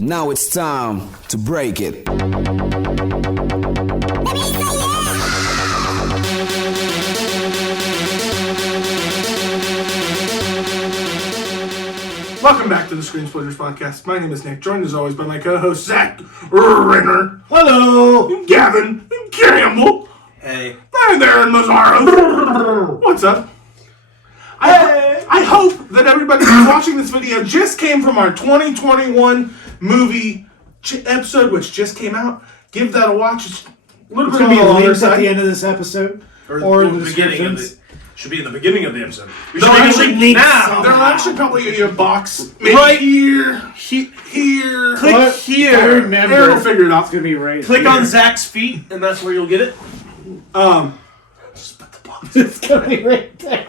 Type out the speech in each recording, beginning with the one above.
Now it's time to break it. Welcome back to the Screen Splitters podcast. My name is Nick, joined as always by my co-host Zach Renner. Hello! Gavin Campbell. Hey. Hi there in Mazzaro. What's up? I hope that everybody who's watching this video just came from our 2021 movie episode, which just came out. Give that a watch. It's a little bit It's going to be on the links side. at the end of this episode. Or the beginning of descriptions. should be in the beginning of the episode. We They'll should make a actually link link now. There'll actually probably be a box maybe Right here. Click But here. I remember. Aaron will figure it out. It's going to be right Click here. on Zach's feet, and that's where you'll get it. Just put the box. It's going to be right there.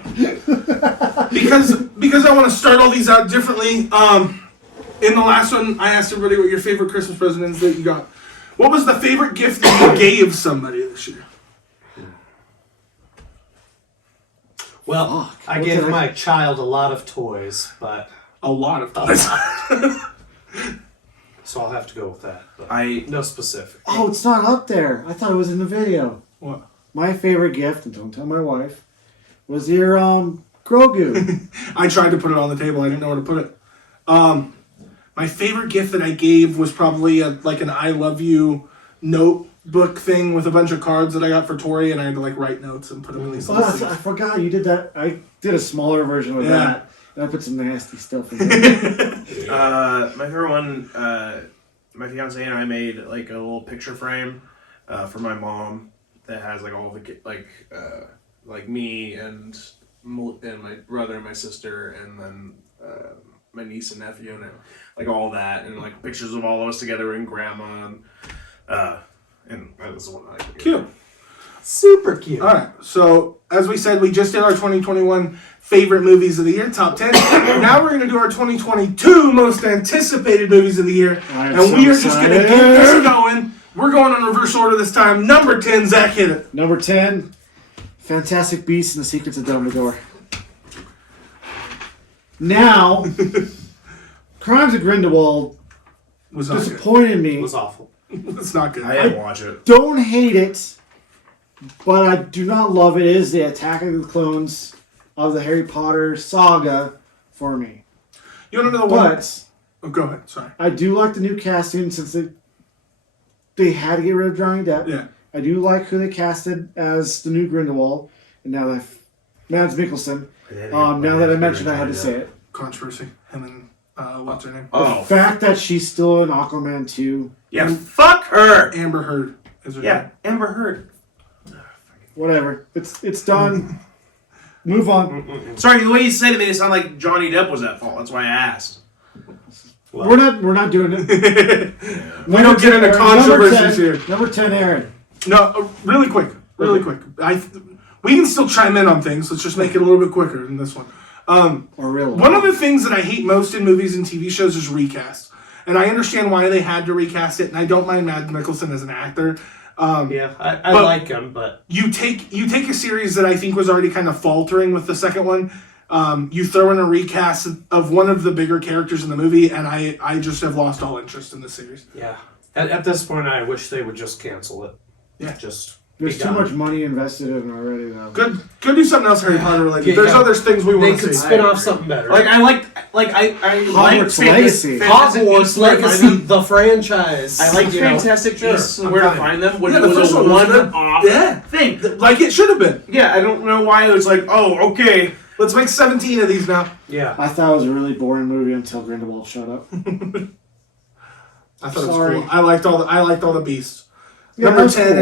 Because I want to start all these out differently. In the last one, I asked everybody what your favorite Christmas present is that you got. What was the favorite gift that you gave somebody this year? Well, I gave my child a lot of toys, but A lot of toys. so I'll have to go with that. But I no specific. Oh, it's not up there. I thought it was in the video. What? My favorite gift, and don't tell my wife, was your Grogu. I tried to put it on the table. I didn't know where to put it. My favorite gift that I gave was probably like an I love you notebook thing with a bunch of cards that I got for Tori, and I had to like write notes and put them in these little I things. forgot you did that. I did a smaller version of that. And I put some nasty stuff in there. my favorite one. My fiance and I made like a little picture frame for my mom that has like all the like me and my brother and my sister and then my niece and nephew and like all that and like pictures of all of us together and grandma and that was the one I gave. Cute. Super cute. All right. So as we said, we just did our 2021 favorite movies of the year, top 10. Now we're going to do our 2022 most anticipated movies of the year, I'm and so we are just going to excited. get this going. We're going in reverse order this time. Number 10, Zach, hit it. Number 10, Fantastic Beasts and the Secrets of Dumbledore. Now, Crimes of Grindelwald Was not good. disappointed me. It was awful. It's not good. I didn't watch it. Don't hate it, but I do not love it. It is the Attack of the Clones of the Harry Potter saga for me. You want to know the one? But Oh, go ahead. Sorry. I do like the new casting since they had to get rid of Johnny Depp. Yeah. I do like who they casted as the new Grindelwald, and now that Mads Mikkelsen. Now that I mentioned, I had to say it. Controversy. Him and what's her name? The fact that she's still in Aquaman 2, Yeah, fuck her. Amber Heard is her name. Yeah, Amber Heard. whatever. It's done. Move on. Sorry, the way you said it made it sound like Johnny Depp was at fault. That's why I asked. We're not doing it. We don't get into controversies here. Number 10, Aaron. No, really quick. We can still chime in on things. Let's just make it a little bit quicker than this one. Or real. One of the things that I hate most in movies and TV shows is recasts. And I understand why they had to recast it, and I don't mind Mads Mikkelsen as an actor. Yeah, I But- like him, but You take a series that I think was already kind of faltering with the second one. You throw in a recast of one of the bigger characters in the movie, and I just have lost all interest in the series. yeah. At this point, I wish they would just cancel it. Yeah. Just There's be too done. much money invested in it already, though. Go do something else Harry Potter related. Yeah, There's yeah. other things we They want to could see. spin off something better. I liked Hogwarts Legacy. Hogwarts Legacy, the franchise. I liked You know, Fantastic Beasts. I'm Where to fine. find them? When Yeah, it the was first a one was good. one-off Yeah. thing. Like it should have been. Yeah, I don't know why it was like, oh, okay. Let's make 17 of these now. Yeah. I thought it was a really boring movie until Grindelwald showed up. I thought Sorry. it was cool. I liked all the beasts. Yeah, Number that's 10, cool.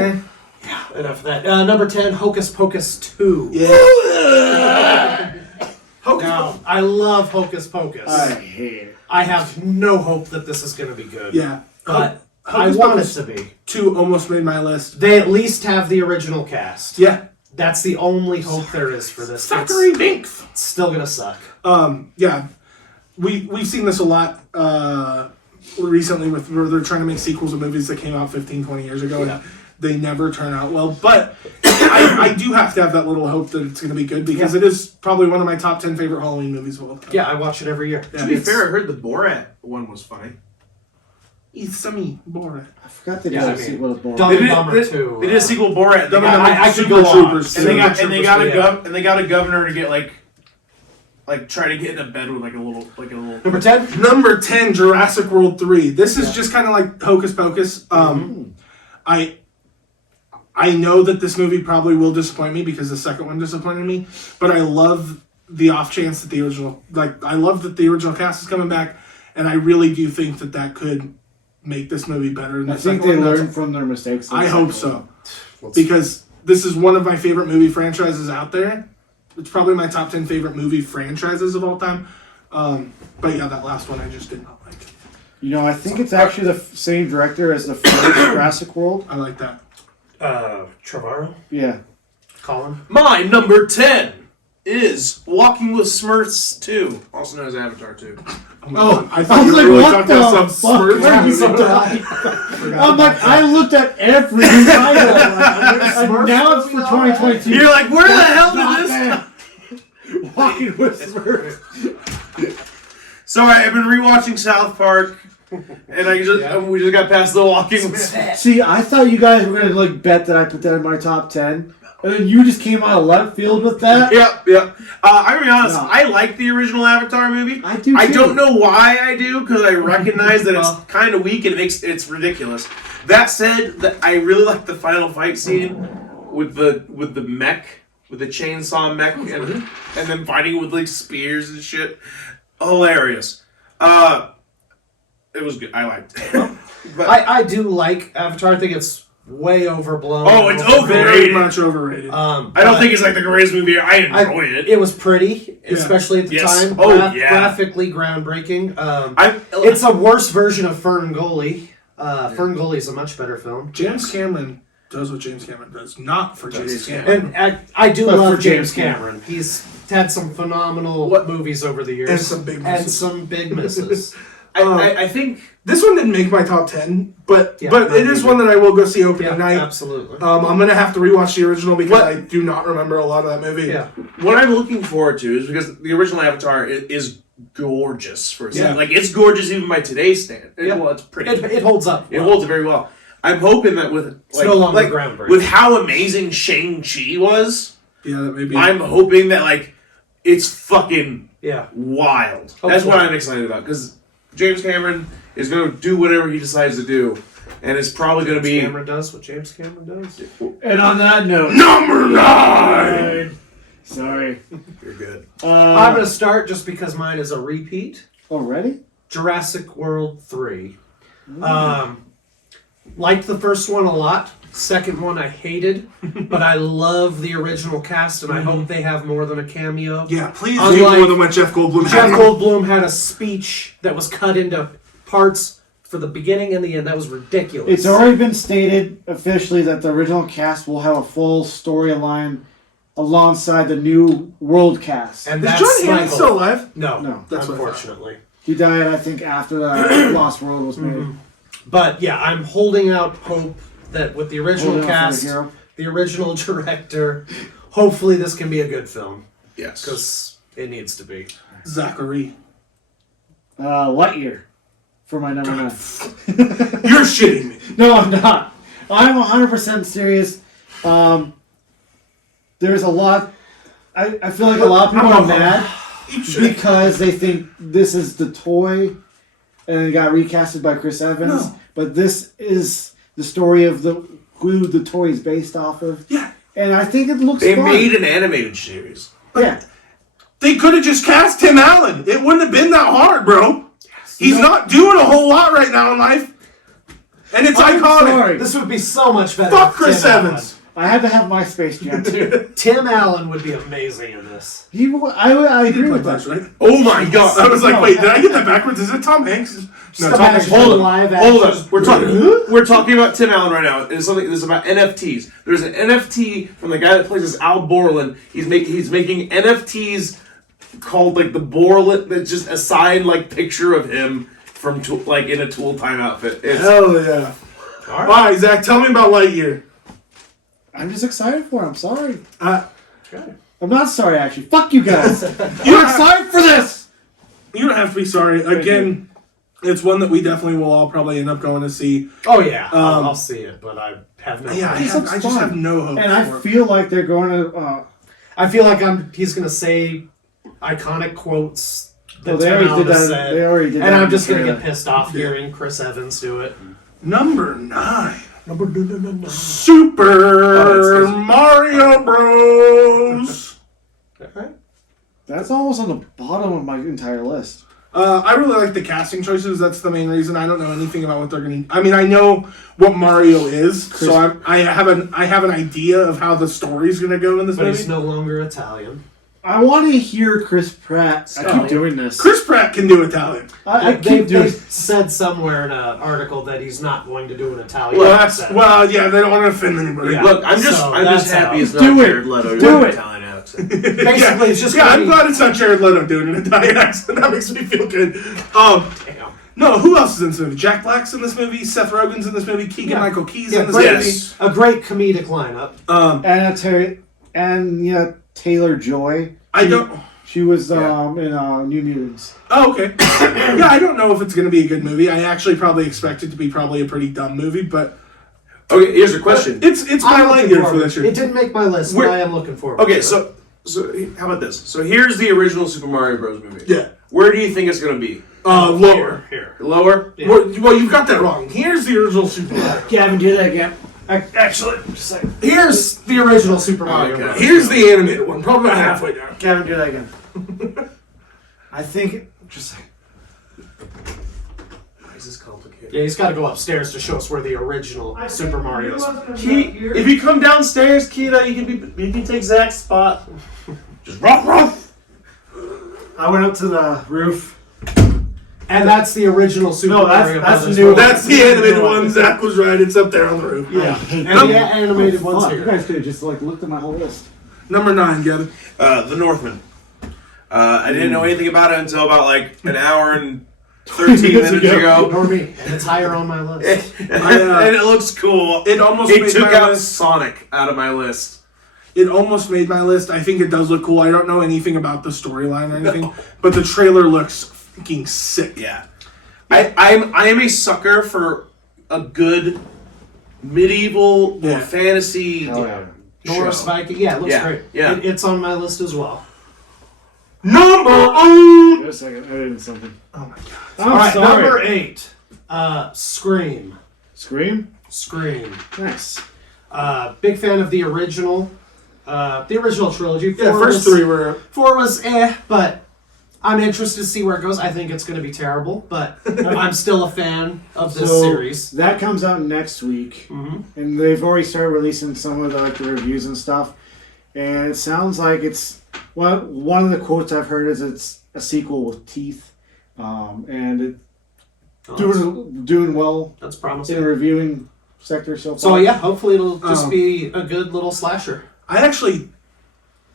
eh? Enough of that. Number 10, Hocus Pocus 2. Yeah. Hocus Now, I love Hocus Pocus. I hate it. I have no hope that this is going to be good. Yeah. But I Hocus want it Pocus to be. 2 almost made my list. They at least have the original cast. Yeah. That's the only hope there is for this. Zachary Binks. It's still going to suck. Yeah. We've seen this a lot recently with where they're trying to make sequels of movies that came out 15, 20 years ago. Yeah. And they never turn out well. But I do have to have that little hope that it's going to be good because it is probably one of my top 10 favorite Halloween movies of all time. Yeah, I watch it every year. Yeah, To be it's- fair, I heard the Borat one was funny. Sesame, Borat. I forgot they did Yeah, I a mean, sequel to Borat. Dumb and Dumber 2. They did a sequel Borat. Dumb and Dumber I could Super go on. Troopers. And they got Super a Troopers. and they got a governor to get like try to get into bed with like a little. Number 10? Number 10, Jurassic World 3. This is just kind of like Hocus Pocus. I know that this movie probably will disappoint me because the second one disappointed me, but I love the off chance that the original, I love that the original cast is coming back, and I really do think that could make this movie better. Than I the think second they one. learned from their mistakes. I hope so, because this is one of my favorite movie franchises out there. It's probably my top 10 favorite movie franchises of all time. But yeah, that last one I just did not like. You know, I think it's actually the same director as the first Jurassic World. I like that. Trevorrow? Yeah. Colin? My number 10 is Walking with Smurfs 2, also known as Avatar 2. Oh, I thought you were really talking about some Smurfs are you movie. doing? I'm like, I looked at every title. And now it's for 2022. You're like, where the hell Not did this bad. come? Walking with Smurfs. So I've been rewatching South Park, and we just got past the Walking with Smurfs. See, I thought you guys were gonna bet that I put that in my top 10, and then you just came out of left field with that. Yep. I'm gonna be honest. No. I like the original Avatar movie. I do. I too. don't know why I do, because I recognize that it's kind of weak and it's ridiculous. That said, that I really like the final fight scene with the mech, with the chainsaw mech, and then fighting with like spears and shit. Hilarious. It was good. I liked it. But, I do like Avatar. I think it's way overblown. Oh, it's Very overrated. much overrated. I don't think it's like the greatest movie. I enjoy it. It was pretty, especially at the Yes. time. Oh, yeah. Graphically groundbreaking. I It's a worse version of Fern Gully. Fern Gully is a much better film. James Cameron does what James Cameron does, not for James Cameron. And I do But love for James James Cameron. He's had some phenomenal movies over the years. And some big misses. And some big misses. I think This one didn't make my top 10, but Yeah, but not it is either. one that I will go see opening Yeah, night. absolutely. I'm gonna have to rewatch the original because What? I do not remember a lot of that movie. Yeah. what I'm looking forward to is because the original Avatar is gorgeous for a second. Yeah. Like it's gorgeous even by today's standard. Yeah. Well, it's pretty. It holds up. It well. holds it very well. I'm hoping that with It's no longer groundbreaking. with how amazing Shang-Chi was, Yeah, that may be. I'm hoping that like it's fucking Yeah. wild. Hope That's so. what I'm excited about because James Cameron is going to do whatever he decides to do, and it's probably going to be. Cameron does what James Cameron does. And on that note, Number 9. sorry. You're good. I'm going to start just because mine is a repeat. Already? Jurassic World 3. Liked the first one a lot. Second one I hated, but I love the original cast, and I hope they have more than a cameo. Yeah, please Unlike- do more than what Jeff Goldblum Jeff had. Goldblum had a speech that was cut into parts for the beginning and the end. That was ridiculous. It's already been stated officially that the original cast will have a full storyline alongside the new world cast. and Is that's John my Hammond hope. still alive? No, No, that's what I thought. unfortunately. He died, I think, after the Lost World was made. But yeah, I'm holding out hope that with the original Holding out for cast, the hero. the original director, hopefully this can be a good film Yes. because it needs to be. Zachary. Lightyear for my number 9. You're shitting me. No, I'm not. I'm 100% serious. There's a lot. I feel like a lot of people are mad because they think this is the toy and it got recasted by Chris Evans. No. But this is the story of who the toy is based off of. Yeah. And I think it looks They fun. made an animated series. Yeah. They could have just cast Tim Allen. It wouldn't have been that hard, bro. He's not doing a whole lot right now in life. And it's I'm iconic. sorry. This would be so much better. Fuck with Chris Tim Allen. Evans. I had to have my Space Jam too. Tim Allen would be amazing in this. I agree with That's that. right. Oh my god! I was like, wait, did I get that backwards? Is it Tom Hanks? No, Tom Hanks. Imagine Hold live on, hold action. on. We're talking about Tim Allen right now. It's something. It's about NFTs. There's an NFT from the guy that plays as Al Borland. He's making NFTs called like the Borland. That's just a signed like picture of him from like in a Tool Time outfit. It's, Hell yeah. All right, Zach, tell me about Lightyear. I'm just excited for it. I'm sorry. Uh, I'm not sorry, actually. Fuck you guys. You're I'm excited for this. You don't have to be sorry. Again, It's one that we definitely will all probably end up going to see. Oh yeah, I'll see it, but I have no. Yeah, plans. I just have no hope. And I feel like they're going to. I feel like he's gonna say iconic quotes that They Tim already did Allen that. said, They already did and that. I'm in just the gonna get trailer. pissed off hearing Chris Evans do it. Number 9. No. Super Mario Bros. Okay. That's almost on the bottom of my entire list. I really like the casting choices. That's the main reason. I don't know anything about what they're going to... I mean, I know what Mario is, so I have an idea of how the story's going to go in this But movie. he's no longer Italian. I want to hear Chris Pratt. I keep doing this. Chris Pratt can do Italian. I They keep doing. said somewhere in an article that he's not going to do an Italian Well, accent. yeah, they don't want to offend anybody. Yeah. Look, I'm just So happy that's it's not Do it. Jared Leto Do doing it. Italian accent. Basically, it's just Yeah, gonna I'm be- glad it's not Jared Leto doing an Italian accent. That makes me feel good. Damn. No, who else is in this movie? Jack Black's in this movie. Seth Rogen's in this movie. Keegan-Michael Key's in this great, Yes. a great comedic lineup. And Taylor-Joy. I don't... She was in New Mutants. Oh, okay. Yeah, I don't know if it's going to be a good movie. I actually probably expect it to be probably a pretty dumb movie, but Okay, here's a question. it's my I'm light looking year for forward. this year. It didn't make my list, Where- but I am looking forward. Okay, to it. so how about this? So here's the original Super Mario Bros. Movie. Yeah. Where do you think it's going to be? Lower. Here. Lower? Yeah. Well, you've got that wrong. Here's the original Super Mario. Gavin, do that again. Actually, just like, Here's the original Super Mario Okay. Bros. here's the animated one. Probably about halfway down. Gavin, do that again. I think just like Why is this complicated? Yeah, he's got to go upstairs to show us where the original Super Mario is. If you come downstairs, Keita, you can take Zach's spot. Just ruff. I went up to the roof. And that's the original Super No, that's- Mario that's Brothers the new movie. That's the animated one. Zach was right. It's up there on the roof. Yeah. hate And the animated one's Fuck, you here. guys could have just like looked at my whole list. Number 9, Gavin. The Northmen. I didn't know anything about it until about like an hour and 13 minutes ago. Nor me. And it's higher on my list. and it looks cool. It almost It made took my out list. Sonic out of my list. It almost made my list. I think it does look cool. I don't know anything about the storyline or anything, but the trailer looks fucking sick. Yeah. I am a sucker for a good medieval or Yeah. fantasy Hell yeah. Norse show. Viking. Yeah, it looks Yeah, great. yeah. It's on my list as well. Number 8. Wait a second, I did something. Oh my god. I'm All right, sorry. number 8. Scream. Scream? Scream. Nice. Big fan of the original trilogy. Yeah, first 3 were. 4 was but I'm interested to see where it goes. I think it's going to be terrible, but I'm still a fan of this series. That comes out next week, and they've already started releasing some of the reviews and stuff. And it sounds like it's one of the quotes I've heard is it's a sequel with teeth, and it doing well That's in promising. the reviewing sector so far. So yeah, hopefully it'll just be a good little slasher.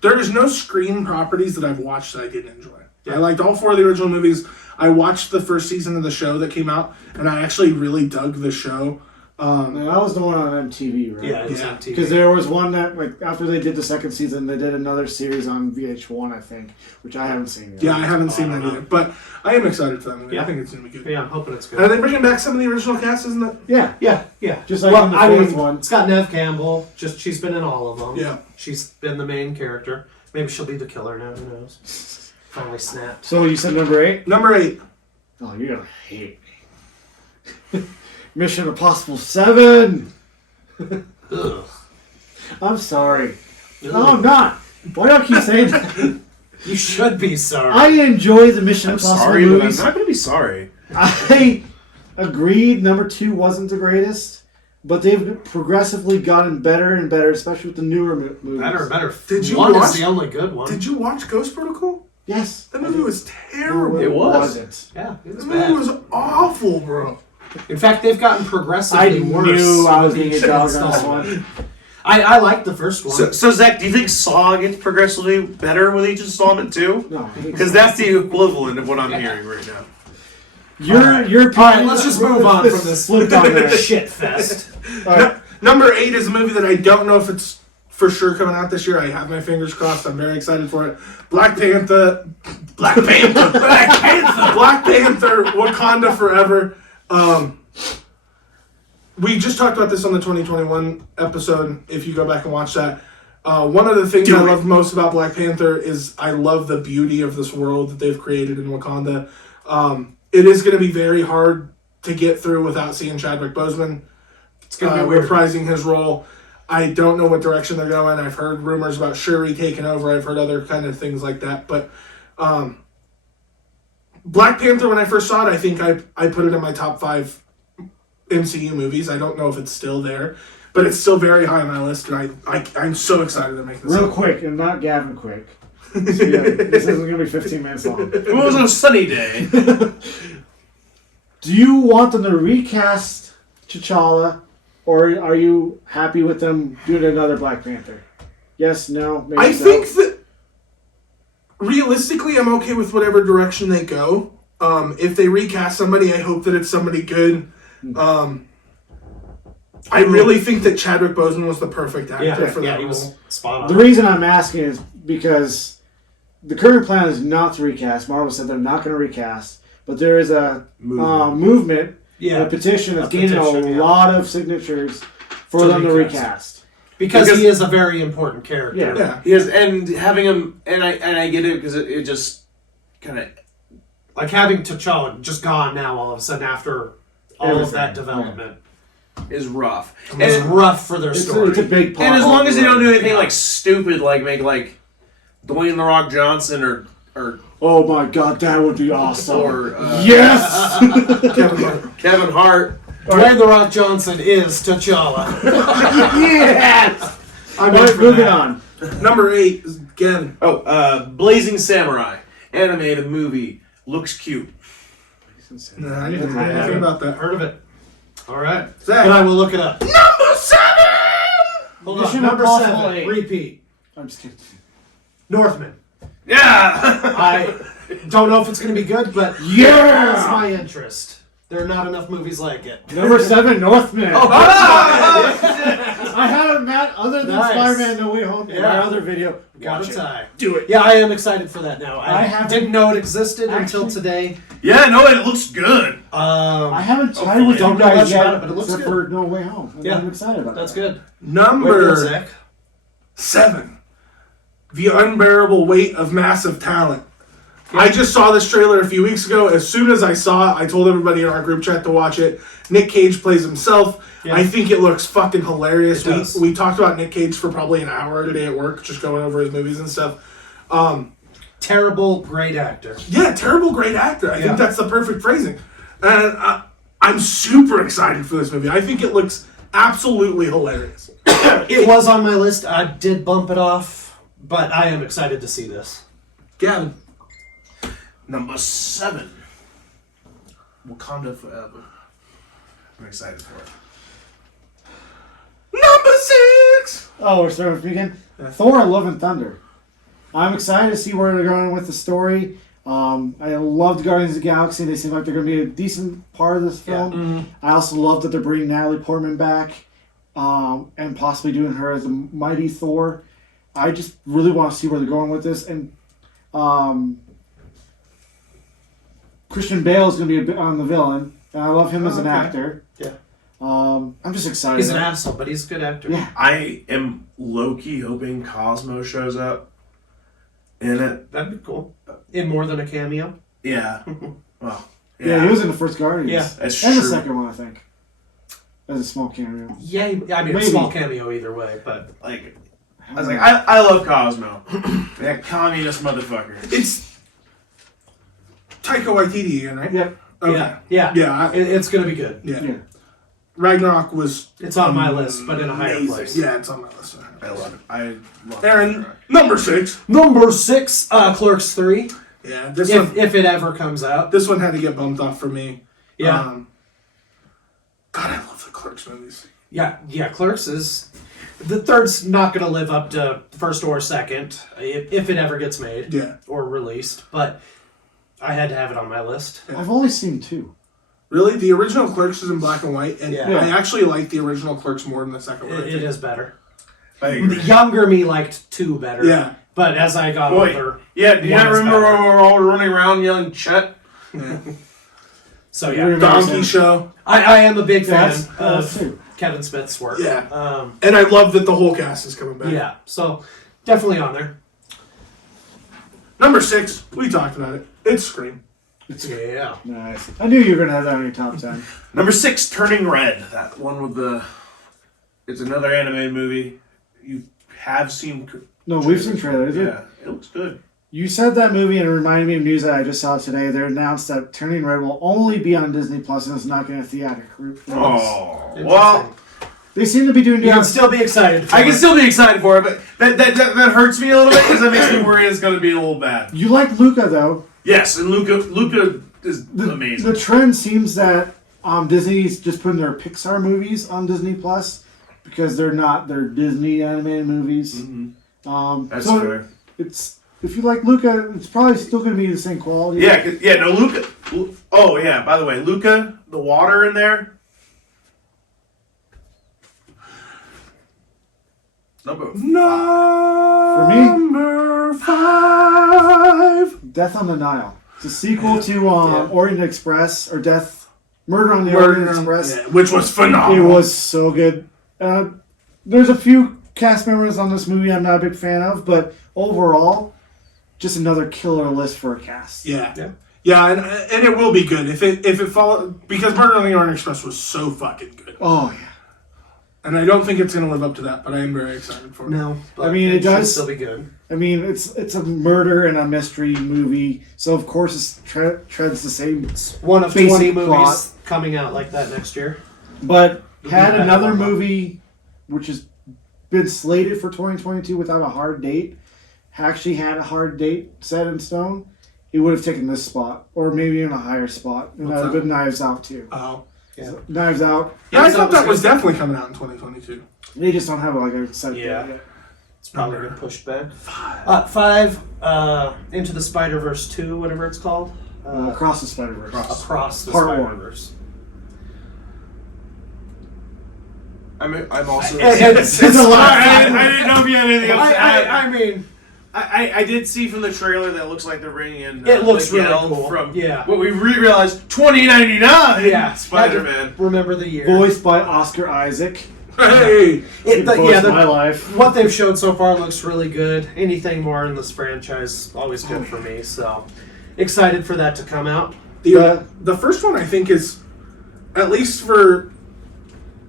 There's no Scream properties that I've watched that I didn't enjoy. I liked all 4 of the original movies. I watched the first season of the show that came out, and I actually really dug the show. And that was the one on MTV, right? Yeah, it's Yeah. on TV. Because there was one that, after they did the second season, they did another series on VH1, I think, which I haven't seen yet. Yeah, I haven't seen I that don't either. know. But I am excited for that movie. Yeah. I think it's going to be good. Yeah, I'm hoping it's good. Are they bringing back some of the original cast, isn't it? Yeah. Yeah. Just like in the fourth one. It's got Nev Campbell. She's been in all of them. Yeah. She's been the main character. Maybe she'll be the killer now. Who knows? Finally snapped. So you said number 8? Number 8. Oh, you're gonna hate me. Mission Impossible 7. Ugh. I'm sorry. No, I'm not. Why do I keep saying that? You should be sorry. I enjoy the Mission I'm Impossible sorry, but I'm movies. not going to be sorry. I agreed. Number 2 wasn't the greatest, but they've progressively gotten better and better, especially with the newer movies. Better. Did you One watch- is the only good one. Did you watch Ghost Protocol? Yes. That movie was terrible. It was. wasn't. Yeah, it was That movie bad. was awful, bro. In fact, they've gotten I progressively worse. knew I was with going to each get dogged on this installment. one. I liked the first one. So, Zach, do you think Saw gets progressively better with each installment too? No. Because that's the equivalent of what I'm hearing right now. Your All right, let's just move on from this Flipped on there. shit fest. All right. Number 8 is a movie that I don't know if it's for sure coming out this year. I have my fingers crossed. I'm very excited for it. Black Panther, Wakanda Forever. We just talked about this on the 2021 episode. If you go back and watch that, one of the things I love most about Black Panther is I love the beauty of this world that they've created in Wakanda. It is going to be very hard to get through without seeing Chadwick Boseman. It's going to be weird. Reprising his role. I don't know what direction they're going. I've heard rumors about Shuri taking over. I've heard other kind of things like that. But Black Panther, when I first saw it, I think I put it in my top 5 MCU movies. I don't know if it's still there, but it's still very high on my list, and I'm so excited to make this. Real quick, and not Gavin quick. So this isn't going to be 15 minutes long. It was on a sunny day. Do you want them to recast T'Challa, or are you happy with them doing another Black Panther? Yes, no, maybe I think that realistically, I'm okay with whatever direction they go. If they recast somebody, I hope that it's somebody good. I really think that Chadwick Boseman was the perfect actor for that he role. was spot on. The reason I'm asking is because the current plan is not to recast. Marvel said they're not going to recast, but there is a movement, a petition that's gaining a lot of signatures for them to recast. Because he is a very important character. Yeah. He is, and having him, and I get it because it just kind of like having T'Challa just gone now all of a sudden after all of that development is rough. It was rough for their story. It's a big part. And as long as they don't do anything like stupid, like make like Dwayne The Rock Johnson or oh my god, that would be awesome. Or yes, Kevin Hart. Dwayne The Rock Johnson is T'Challa. yes. All right, moving on. Number 8 is again. Blazing Samurai animated movie looks cute. No, I didn't know anything about that. Heard of it. All right. Zach. And I will look it up. Number 7! Hold Mission on. Number Impossible 7. 8. Repeat. I'm just kidding. Northmen. Yeah. I don't know if it's going to be good, but that's my interest. There are not enough movies like it. Number 7, Northmen. Ah! I haven't met other than Nice. Spider-Man No Way Home in my Yeah. other video. Got Watch a it. tie. Do it. Yeah, I am excited for that now. I I haven't- didn't know it existed until Actually- today. Yeah, no, it looks good. I haven't tried with Don't you know guys much yet, about it, but it looks except good. for No Way Home. Yeah. I'm excited about That's that. good. Number Zach. 7. The Unbearable Weight of Massive Talent. I just saw this trailer a few weeks ago. As soon as I saw it, I told everybody in our group chat to watch it. Nick Cage plays himself. Yeah. I think it looks fucking hilarious. It does. We talked about Nick Cage for probably an hour today at work, just going over his movies and stuff. Terrible, great actor. Yeah, terrible, great actor. I Yeah. think that's the perfect phrasing. And I'm super excited for this movie. I think it looks absolutely hilarious. It was on my list. I did bump it off, but I am excited to see this. Gavin. Number 7. Wakanda Forever. I'm excited for it. Number 6! Oh, we're starting with me again? Thor, Love and Thunder. I'm excited to see where they're going with the story. I loved Guardians of the Galaxy. They seem like they're going to be a decent part of this film. I also love that they're bringing Natalie Portman back and possibly doing her as the mighty Thor. I just really want to see where they're going with this. And Christian Bale is going to be on the villain. And I love him as an actor. Yeah. I'm just excited. He's an asshole, but he's a good actor. Yeah. I am low-key hoping Cosmo shows up in it. That'd be cool. In more than a cameo. Yeah. Well, Yeah, he was in the first Guardians. Yeah. That's And the true. second one, I think. As a small cameo. Yeah, I mean, a Maybe. small cameo either way, but Like, I was like, I love Cosmo. That communist motherfucker. It's Taika Waititi again, right? Yep. Okay. yeah. Yeah. It's going to be good. Yeah. Yeah. Ragnarok was. It's on my list, but in a higher amazing. place. Yeah, it's on my list. I love it. I love Aaron, Ragnarok. number 6. Number 6, Clerks 3. Yeah, this one. If it ever comes out. This one had to get bumped off for me. Yeah. God, I love the Clerks movies. Yeah, Clerks is... The third's not going to live up to first or second, if it ever gets made. Yeah. Or released, but I had to have it on my list. I've only seen 2. Really, the original Clerks is in black and white, and Yeah. I actually like the original Clerks more than the second one. I It think. is better. I agree. The younger me liked 2 better. Yeah. But as I got Boy. older, Yeah, do you one not is remember better. when we were all running around yelling Chet? So You yeah, remember Donkey saying- Show. I am a big fan That's of too. Kevin Smith's work. Yeah. And I love that the whole cast is coming back. Yeah. So definitely on there. Number 6, we talked about it. It's Scream. Yeah. Nice. I knew you were gonna have that on your top 10. Number 6, Turning Red. That one with the... It's another animated movie. You have seen... No, we've seen trailers. Yeah, it looks good. You said that movie and it reminded me of news that I just saw today. They announced that Turning Red will only be on Disney Plus and it's not going to theatrical release. Oh, Interesting. well... They seem to be doing. You can still be excited. For I can it. still be excited for it, but that hurts me a little bit because that makes me worry it's going to be a little bad. You like Luca though. Yes, and Luca is amazing. The trend seems that Disney's just putting their Pixar movies on Disney Plus because they're not their Disney animated movies. Mm-hmm. That's so fair. It's if you like Luca, it's probably still going to be the same quality. Yeah, no, Luca. Oh, yeah, by the way, Luca, the water in there. Number Number 5. Death on the Nile. It's a sequel to Orient Express or Murder on the Orient Express. Yeah, which was It phenomenal. was so good. There's a few cast members on this movie I'm not a big fan of, but overall, just another killer list for a cast. Yeah, and it will be good if it follow because Murder on the Orient Express was so fucking good, Oh yeah. and I don't think it's gonna live up to that, but I am very excited for it. No, but I mean, it should does- still be good. I mean, it's a murder and a mystery movie, so of course it treads the same. One of Basic 20 movies plot. coming out like that next year. But had Yeah. another movie, which has been slated for 2022 without a hard date, actually had a hard date set in stone, it would have taken this spot, or maybe even a higher spot, and that would have been Knives Out too. Oh, Yeah. Knives Out, yeah, I Knives thought Out was that was good. definitely coming out in 2022. they just don't have like a set date Yeah. yet. It's probably been pushed back. 5, Into the Spider-Verse 2, whatever it's called. Across the Spider-Verse. Across the Part one. Spider-Verse. I'm also. It's a lot. I didn't know if you had anything else to add. I mean, I did see from the trailer that it looks like they're bringing in. It looks really Miguel cool. From Yeah. what we realized, 2099. yeah. Spider-Man. Remember the year. Voiced by Oscar Isaac. Hey, It, the, Voiced yeah, my the, life. what they've showed so far looks really good. Anything more in this franchise, always good for me. So, excited for that to come out. the first one I think is, at least for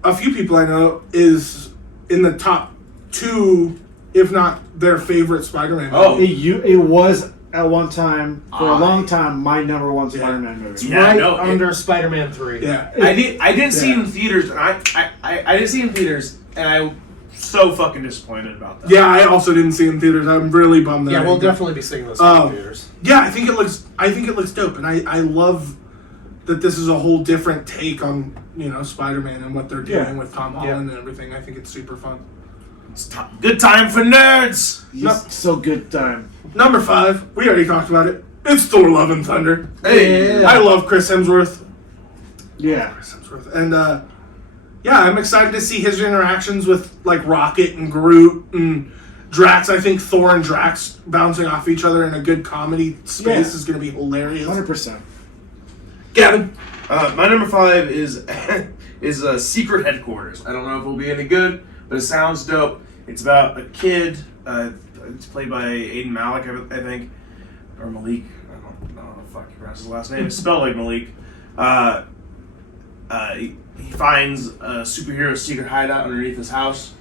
a few people I know, is in the top 2, if not their favorite Spider-Man. Oh. It was at one time, for a long time, my number one Spider-Man movie. Yeah, right no, under Spider-Man 3. Yeah. I didn't see it in theaters, and I didn't see it in theaters, and I'm so fucking disappointed about that. Yeah, I also didn't see it in theaters. I'm really bummed that Yeah, I we'll didn't. definitely be seeing this Um, in theaters. Yeah, I think it looks dope, and I love that this is a whole different take on Spider-Man and what they're doing Yeah. with Tom Holland and everything. I think it's super fun. It's good time for nerds. So good time. Number 5, we already talked about it. It's Thor: Love and Thunder. Hey, Yeah. I love Chris Hemsworth. Yeah. And yeah, I'm excited to see his interactions with like Rocket and Groot and Drax. I think Thor and Drax bouncing off each other in a good comedy space Yeah. is going to be hilarious. 100%. Gavin, my number 5 is Secret Headquarters. I don't know if it'll be any good, but it sounds dope. It's about a kid. It's played by Aiden Malik, I think, or Malik. I don't know how the fuck you pronounce his last name. It's spelled like Malik. He finds a superhero secret hideout underneath his house,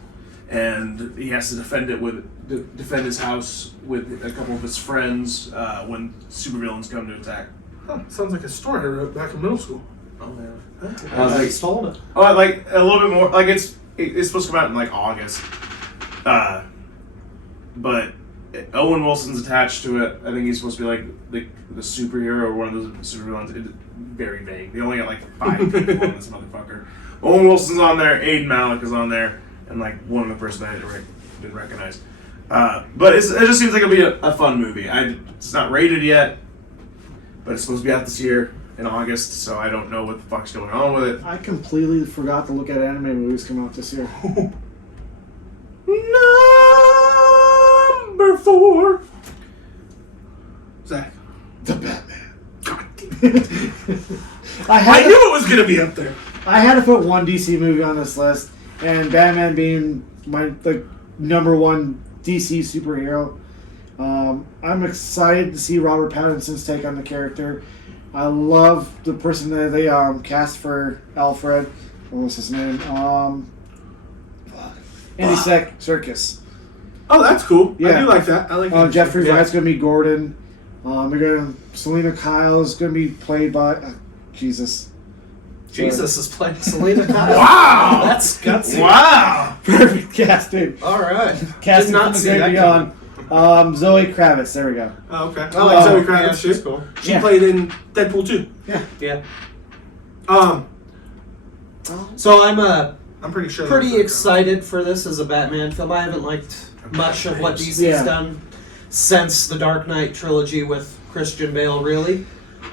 and he has to defend his house with a couple of his friends when supervillains come to attack. sounds like a story I wrote back in middle school. Oh yeah. I was like, stolen it. Oh, like a little bit more. Like it's supposed to come out in like August, but Owen Wilson's attached to it. I think he's supposed to be like the superhero or one of those supervillains. It's very vague. They only got like 5 people on this motherfucker. Owen Wilson's on there. Aiden Malik is on there, and like one of the person I didn't recognize. But it just seems like it'll be a fun movie. It's not rated yet, but it's supposed to be out this year in August, so I don't know what the fuck's going on with it. I completely forgot to look at anime movies coming out this year. Number 4. Zach. The Batman. God damn it. I knew it was going to be up there. I had to put one DC movie on this list, and Batman being my number one DC superhero. I'm excited to see Robert Pattinson's take on the character. I love the person that they cast for Alfred. What was his name? Andy Serkis. Oh, that's cool. I Yeah. do like that. I like Jeffrey Wright's going to be Gordon. Selena Kyle is going to be played by Jesus. Jesus is playing Selena Kyle. Wow! That's gutsy. Wow! Perfect casting. All right. Casting Did not from the see great that beyond. Zoe Kravitz. There we go. Oh, okay. I like Zoe Kravitz yeah, too. she's cool. She Yeah. played in Deadpool 2. Yeah. So I'm pretty sure. pretty excited for this as a Batman film. I haven't liked much of what DC's Yeah. done since the Dark Knight trilogy with Christian Bale, really.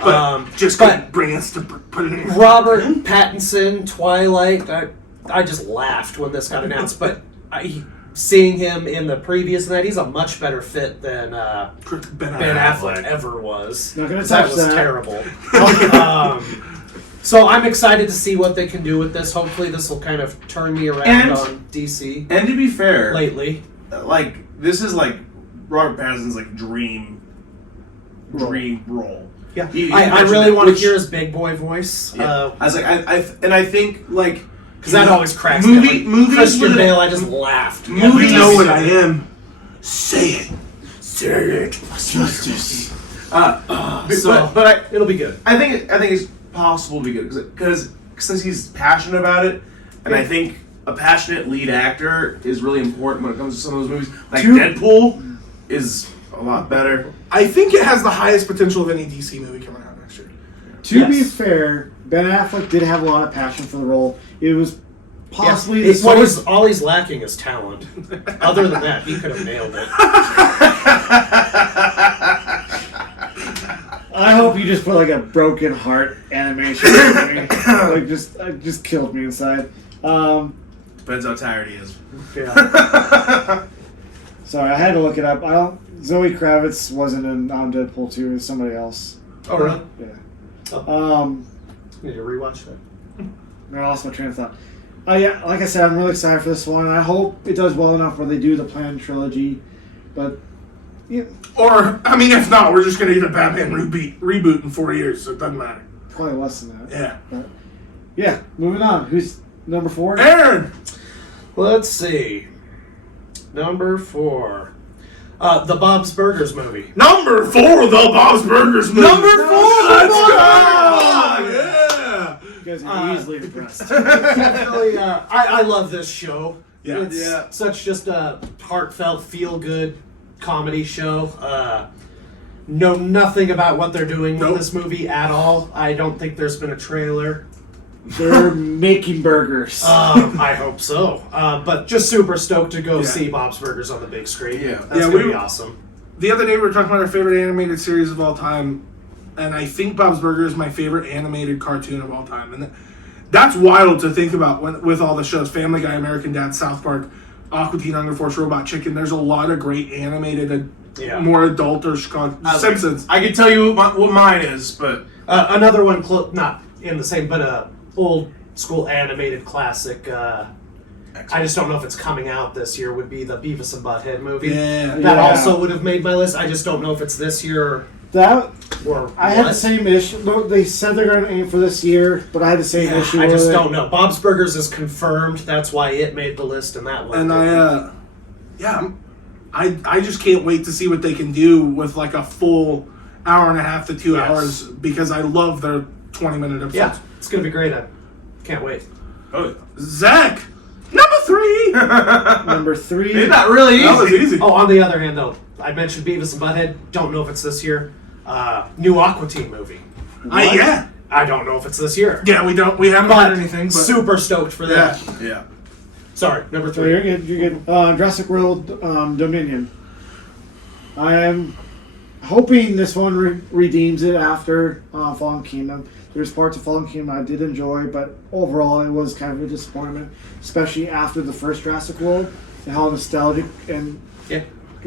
But just couldn't bring us to put it in. Robert Pattinson, Twilight. I just laughed when this got announced, but seeing him in the previous night, he's a much better fit than Ben Ben Affleck ever was. Not gonna That touch was that. terrible. So I'm excited to see what they can do with this. Hopefully, this will kind of turn me around And- on DC And to be fair, lately. like this is like Robert Pattinson's like dream role. Yeah, He I mentioned really that, want to which- hear his big boy voice. Yeah. I was like, I think like Because that always cracks me up. Like, movies Christian with- Bale, I just laughed. You Movies- know what I am. Say it. Say it. Justice. but It'll be good. I think it's possible to be good because since he's passionate about it, and I think a passionate lead actor is really important when it comes to some of those movies. Like Deadpool is a lot better. I think it has the highest potential of any DC movie coming out next year. To be Yes. fair, Ben Affleck did have a lot of passion for the role. It was possibly Yeah, the all he's lacking is talent. Other than that, he could have nailed it. I hope you just put like a broken heart animation. Like just killed me inside. Depends how tired he is. Yeah. Sorry, I had to look it up. Zoe Kravitz wasn't in Deadpool 2. It was somebody else. Oh, really? Yeah. Need to rewatch that. I lost my train of thought. Yeah, like I said, I'm really excited for this one. I hope it does well enough where they do the planned trilogy. But yeah, Or, I mean, if not, we're just going to get a Batman reboot in 4 years, so it doesn't matter. probably less than that. Yeah. But, yeah, moving on. Who's number 4? Aaron! Let's see. Number 4. The Bob's Burgers movie. Number 4, the Bob's Burgers movie. Number 4, Let's the go! Yeah! You guys are easily impressed. Definitely, I love this show. Yeah. It's such just a heartfelt, feel-good comedy show. Know nothing about what they're doing with this movie at all. I don't think there's been a trailer. They're making burgers. I hope so. But just super stoked to go Yeah. see Bob's Burgers on the big screen. Yeah. That's Yeah, going to be awesome. The other day we were talking about our favorite animated series of all time, and I think Bob's Burgers is my favorite animated cartoon of all time. And that's wild to think about with all the shows. Family Guy, American Dad, South Park, Aqua Teen Hunger Force, Robot Chicken. There's a lot of great animated, more adult-ish Simpsons. I can tell you what mine is, but Another one, not in the same, but old school animated classic. I just don't know if it's coming out this year. Would be the Beavis and Butthead movie. Yeah. That Yeah. also would have made my list. I just don't know if it's this year That or I had the what. same issue. They said they're going to aim for this year, but I had the same issue. I just with it. don't know. Bob's Burgers is confirmed. That's why it made the list, and that one. And I just can't wait to see what they can do with like a full hour and a half to 2 Yes. hours, because I love their 20-minute episodes. Yeah, it's gonna be great. I can't wait. Zach, number 3. Number 3. it's not really easy. That was easy. Oh, on the other hand, though, I mentioned Beavis and Butthead. Don't know if it's this year. New Aqua Teen movie. Yeah. I don't know if it's this year. Yeah, we haven't But heard anything. But super stoked for that. Yeah. Sorry, number So 3. you're good. You're good. Jurassic World Dominion. I am hoping this one redeems it after Fallen Kingdom. There's parts of Fallen Kingdom I did enjoy, but overall it was kind of a disappointment, especially after the first Jurassic World. how nostalgic and Yeah.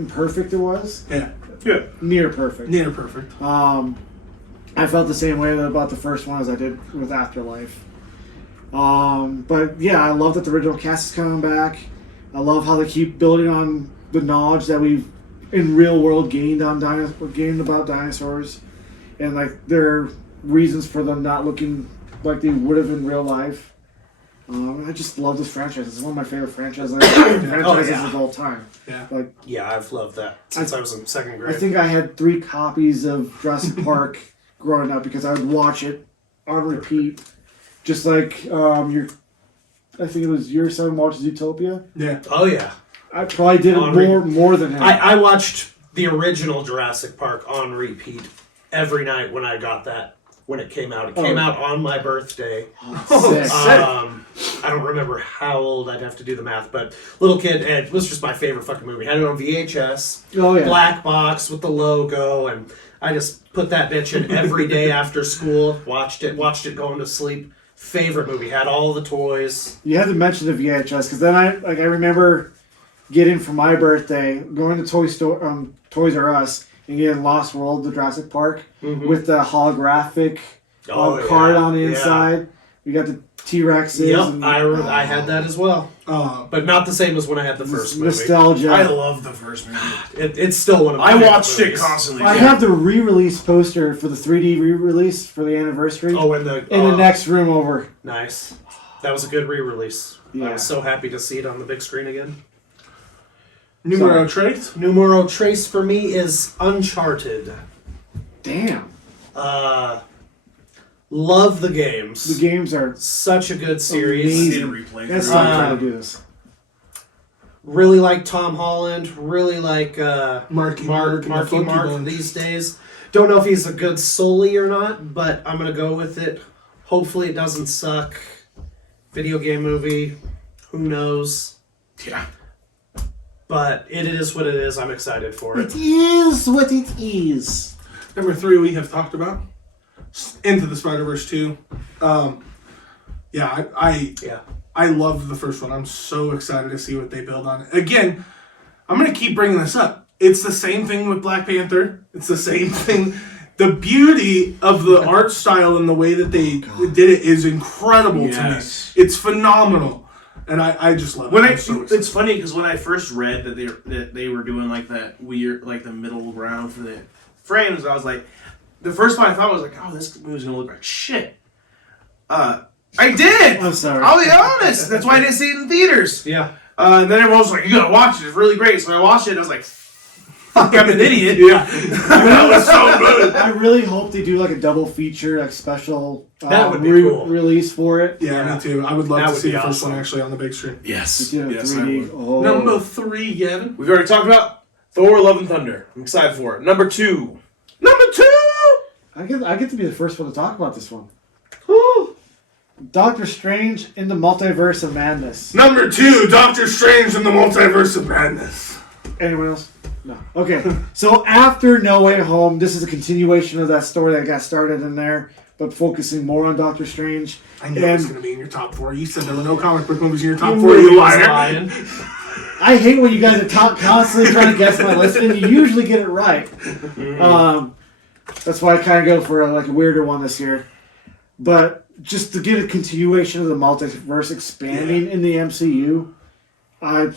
perfect it was. Yeah. Yeah. Near perfect. Near perfect. I felt the same way about the first one as I did with Afterlife. But yeah, I love that the original cast is coming back. I love how they keep building on the knowledge that we've in real world gained about dinosaurs, and like their reasons for them not looking like they would have in real life. I just love this franchise. It's one of my favorite franchises of all time. Yeah. Like, Yeah, I've loved that since I was in second grade. I think I had 3 copies of Jurassic Park growing up because I would watch it on repeat. Just like I think it was your son watches Utopia. Yeah. Oh yeah. I probably did it more than him. I watched the original Jurassic Park on repeat every night when I got that. When it came out. It came out on my birthday. Sick. I don't remember how old, I'd have to do the math, but little kid, and it was just my favorite fucking movie. Had it on VHS, Oh, yeah. black box with the logo, and I just put that bitch in every day after school, watched it going to sleep. Favorite movie, had all the toys. You had to mention the VHS because then I remember getting for my birthday going to Toys R Us and getting Lost World, the Jurassic Park, with the holographic card on the inside. We got the T-Rexes. Yep, I had that as well. But not the same as when I had the first movie. Nostalgia. I love the first movie. It's still one of my I favorite watched it movies. constantly. I have the re-release poster for the 3D re-release for the anniversary in the next room over. Nice. That was a good re-release. Yeah. I was so happy to see it on the big screen again. Numero trace? Numero trace for me is Uncharted. Damn. Love the games. The games are Such a good series. amazing. That's why I'm trying to do this. Really like Tom Holland. Really like Marky Mark these days. Don't know if he's a good Sully or not, but I'm gonna go with it. Hopefully it doesn't suck. Video game movie. Who knows? Yeah. But it is what it is. I'm excited for it. It is what it is. Number 3 we have talked about. Into the Spider-Verse 2. I loved the first one. I'm so excited to see what they build on it. Again, I'm going to keep bringing this up. It's the same thing with Black Panther. It's the same thing. The beauty of the art style and the way that they did it is incredible to me. It's phenomenal. And I just love it. It's funny because when I first read that they were doing like that weird, like the middle ground for the frames, I was like, the first one I thought was like, oh, this movie's gonna look like shit. I did. I'm sorry. I'll be honest. That's why I didn't see it in theaters. Yeah. And then everyone was like, you gotta watch it. It's really great. So I watched it. And I was like, fuck, I'm an idiot. Yeah. That was so good. I really hope they do like a double feature, like special That would be cool. release for it. Yeah, me too. I would love That to would see be the first awesome. one actually on the big screen. Yes. They do it in Yes, I 3D. would. Oh. Number 3, Gavin. We've already talked about Thor: Love and Thunder. I'm excited for it. Number 2. Number 2! I get to be the first one to talk about this one. Doctor Strange in the Multiverse of Madness. Number 2, Doctor Strange in the Multiverse of Madness. Anyone else? No. Okay. So after No Way Home, this is a continuation of that story that got started in there, but focusing more on Doctor Strange. I knew it was going to be in your top 4. You said there were no comic book movies in your top You 4, you really liar. Lion. I hate when you guys are constantly trying to guess my list, and you usually get it right. That's why I kind of go for a weirder one this year. But just to get a continuation of the multiverse expanding in the MCU, I'm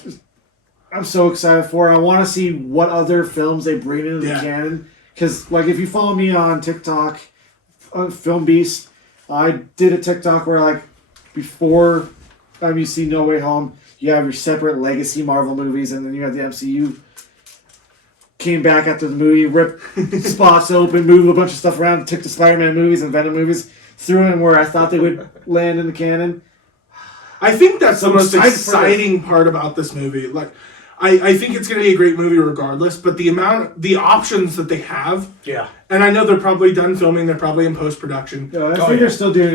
so excited for it. I want to see what other films they bring into the canon. Because, if you follow me on TikTok, on Film Beast, I did a TikTok where, before you see No Way Home, you have your separate legacy Marvel movies, and then you have the MCU. Came back after the movie, ripped spots open, moved a bunch of stuff around, took the Spider-Man movies and Venom movies, threw in where I thought they would land in the canon. I think that's the most excited for exciting part about this movie. I think it's going to be a great movie regardless, but the options that they have, and I know they're probably done filming, they're probably in post-production. I think they're still doing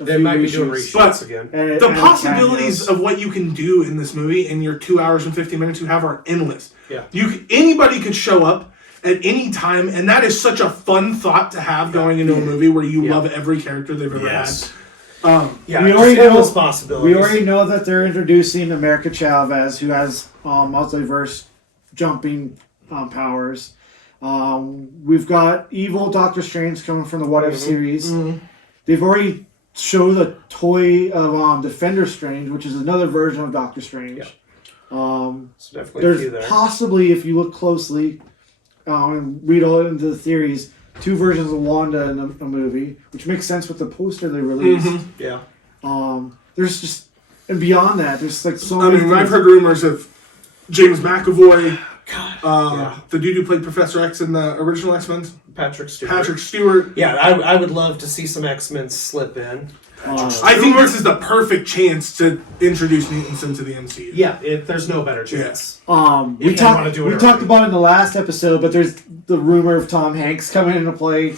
They might be doing reshoots. reshoots again. And The possibilities cameos. of what you can do in this movie in your 2 hours and 50 minutes you have are endless. Yeah. Anybody could show up at any time, and that is such a fun thought to have going into a movie where you love every character they've ever Yes. had. Yeah, We we already know- endless possibilities. We already know that they're introducing America Chavez, who has multiverse jumping powers. We've got evil Doctor Strange coming from the What If series. They've already showed a toy of Defender Strange, which is another version of Doctor Strange. So definitely a few There's there. possibly, if you look closely and read all into the theories, 2 versions of Wanda in a movie, which makes sense with the poster they released. Yeah. There's just, and beyond that, there's like so I many mean, I've things. heard rumors of James McAvoy, Yeah. the dude who played Professor X in the original X-Men, Patrick Stewart. Patrick Stewart. Yeah, I would love to see some X-Men slip in. I think this is the perfect chance to introduce mutants into the MCU. Yeah, there's no better chance. We If they talked wanna do it we early. talked about it in the last episode, but there's the rumor of Tom Hanks coming into play,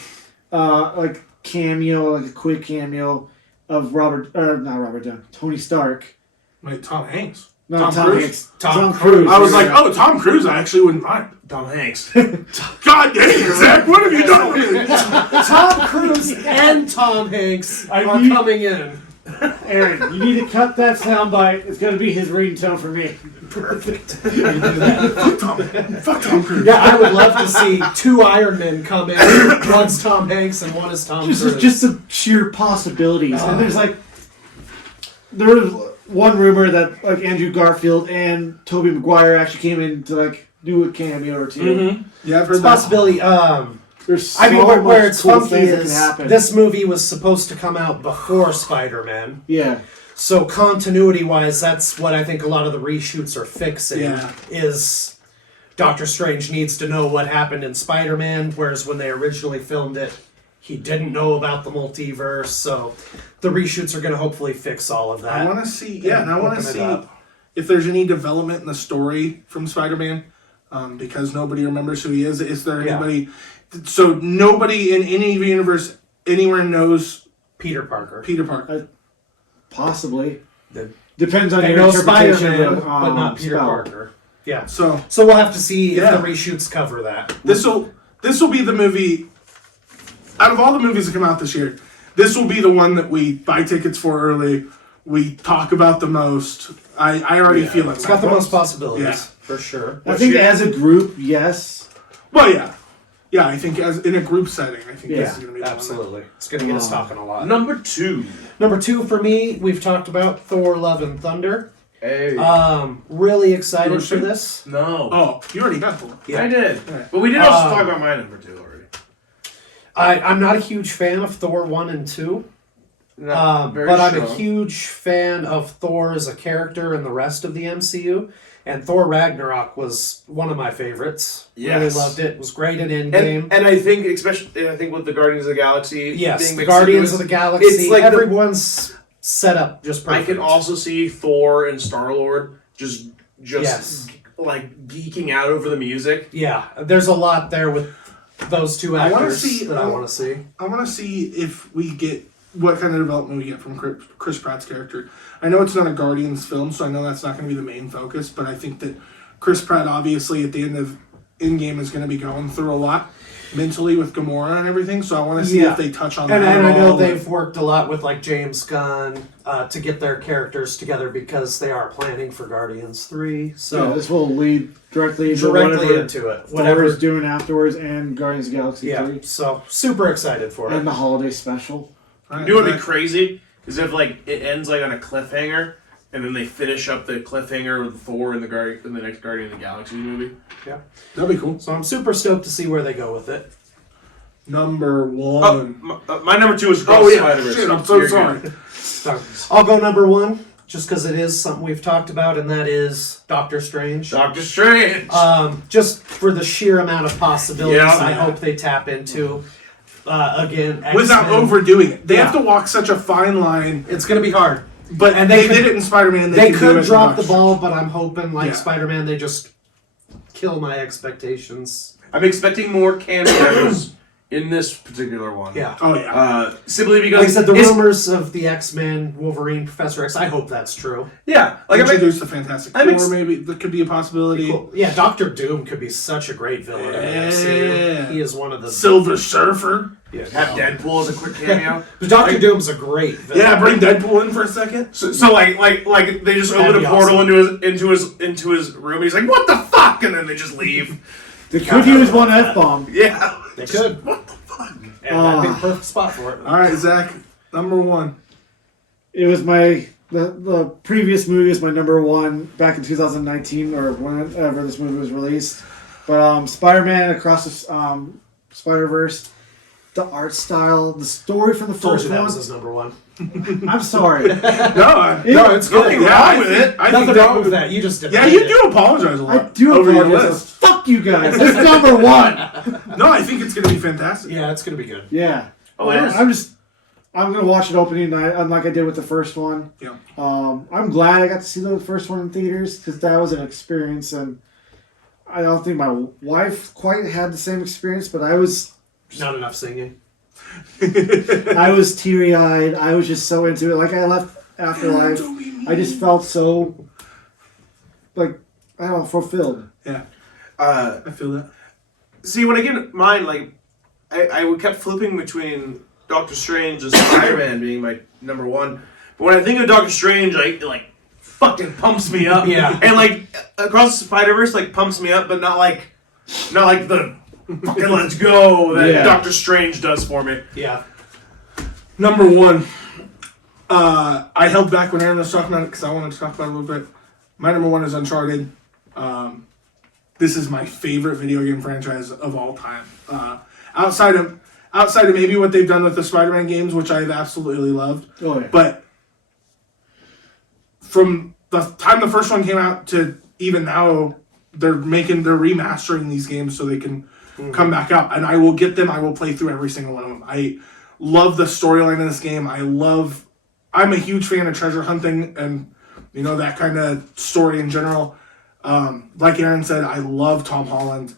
like cameo, like a quick cameo of Tony Stark. Wait, Tom Hanks. Not Tom Tom Cruise? Hanks. Tom Cruise. I was like, oh, Tom Cruise. I actually wouldn't mind. Tom Hanks. God damn, Zach, what have you done with me? Tom Cruise and Tom Hanks are need- coming in. Aaron, you need to cut that soundbite. It's going to be his ringtone for me. Perfect. Fuck Tom Cruise. Yeah, I would love to see 2 Iron Men come in. One's Tom Hanks and one is Tom Cruise. Just the sheer possibilities. And there's there was one rumor that like Andrew Garfield and Tobey Maguire actually came in to like do a cameo or 2. Yeah, I've heard it's a possibility. There's so I mean, where much it's cool funky things that can is happen. this movie was supposed to come out before Spider-Man. Yeah. So continuity-wise, that's what I think a lot of the reshoots are fixing. Yeah. Is Doctor Strange needs to know what happened in Spider-Man, whereas when they originally filmed it, he didn't know about the multiverse. So the reshoots are going to hopefully fix all of that. I want to see, and I want to open it see up. if there's any development in the story from Spider-Man, because nobody remembers who he is. Is there Yeah. anybody? So nobody in any universe anywhere knows Peter Parker. Peter Parker. Possibly. The- Depends on They your know interpretation Spider-Man, of the, but not Peter spell. Parker. Yeah. So So we'll have to see Yeah. if the reshoots cover that. this will be the movie. Out of all the movies that come out this year, this will be the one that we buy tickets for early. We talk about the most. I already feel like It's got the that. most possibilities, Yeah. for sure. I think as a group, yes. Well, yeah. Yeah, I think as in a group setting, I think Yeah, this is going to be the one Absolutely. It's going to get us talking a lot. Number 2. Number 2 for me, we've talked about Thor, Love, and Thunder. Hey. Really excited Number for two? this. No. Oh, you already got Thor. Yeah. I did. But we did also talk about my number 2 already. I'm not a huge fan of Thor 1 and 2. Not very But I'm a strong. huge fan of Thor as a character in the rest of the MCU. And Thor Ragnarok was one of my favorites. Really Yes. loved it. It was great in Endgame. And I think, especially, with the Guardians of the Galaxy, Yes, being the mixed Guardians into of it, the Galaxy. it's like everyone's set up just I perfect. can also see Thor and Star-Lord just Yes. like geeking out over the music. Yeah, there's a lot there with those two I wanna actors see- that I want to see. I want to see if we get what kind of development we get from Chris Pratt's character. I know it's not a Guardians film, so I know that's not going to be the main focus, but I think that Chris Pratt, obviously, at the end of Endgame, is going to be going through a lot mentally with Gamora and everything, so I want to see Yeah. if they touch on And that. I at know all. they've worked a lot with like James Gunn to get their characters together because they are planning for Guardians 3. So So this will lead directly into directly whatever into it. Thor Whatever. is doing afterwards, and Guardians of the Galaxy Yeah. 3, So super excited for and it. the holiday special. Right, You know what would be right. crazy? Is if it ends on a cliffhanger, and then they finish up the cliffhanger with Thor in the next Guardian of the Galaxy movie. That'd be cool. So I'm super stoked to see where they go with it. Number one. My number 2 is Across Oh, the yeah. Spider-Verse. Shit, I'm so You're sorry. good. So I'll go number 1 just because it is something we've talked about, and that is Doctor Strange. Doctor Strange. Just for the sheer amount of possibilities Yeah. I hope they tap into. Again, Without X-Men. overdoing it. They have Yeah. to walk such a fine line, It's going to be hard. but And they they could- did it in Spider-Man. They can do it could in drop the Doctor ball, but I'm hoping, like Yeah. Spider-Man, they just kill my expectations. I'm expecting more cameos in this particular one. Yeah. Oh yeah. Simply because Like I said, the it's- rumors of the X-Men, Wolverine, Professor X, I hope that's true. Yeah, like Introduce the Fantastic I'm Four, maybe that could be a possibility. Cool. Yeah, Doctor Doom could be such a great villain in the MCU. Yeah. He is one of the... Silver Surfer. Yeah, have Deadpool as a quick cameo. Doctor Doom's a great villain. Yeah, bring Deadpool in for a second. So like they just That'd open be a portal awesome. into his room. And he's like, "What the fuck?" And then they just leave. They could use one F-bomb. Yeah. They could. What the fuck? And that'd be the perfect spot for it. All right, Zach, number one. It was the previous movie was my number one back in 2019 or whenever this movie was released. But Spider-Man Across the Spider-Verse, the art style, the story from the Told first you that one. was his number one. I'm sorry. No, it's Nothing good. wrong I with think- it. I think Nothing that wrong with was- that. You just did. Yeah, you do apologize a lot. I do over your apologize. list. Fuck you guys. It's number one. No, I think it's going to be fantastic. Yeah, it's gonna be good. Yeah. Oh, it is. I'm gonna watch it opening night, unlike I did with the first one. Yeah. I'm glad I got to see the first one in theaters because that was an experience, and I don't think my wife quite had the same experience, but I was Not enough singing. I was teary eyed. I was just so into it. Like I left Afterlife, I just felt so like I don't know, fulfilled. Yeah, Uh, I feel that. see, when I get mine, like I kept flipping between Doctor Strange and Spider-Man being my number one. But when I think of Doctor Strange, it like fucking pumps me up. Yeah. And like Across the Spider-Verse like pumps me up, but not like the fucking let's go that Yeah. Doctor Strange does for me. Yeah. Number one. I held back when Aaron was talking about it because I wanted to talk about it a little bit. My number one is Uncharted. This is my favorite video game franchise of all time. Outside of maybe what they've done with the Spider-Man games, which I've absolutely loved. Oh yeah. But from the time the first one came out to even now, they're remastering these games so they can come back out. And I will get them. I will play through every single one of them. I love the storyline of this game. I'm a huge fan of treasure hunting and, that kind of story in general. Like Aaron said, I love Tom Holland.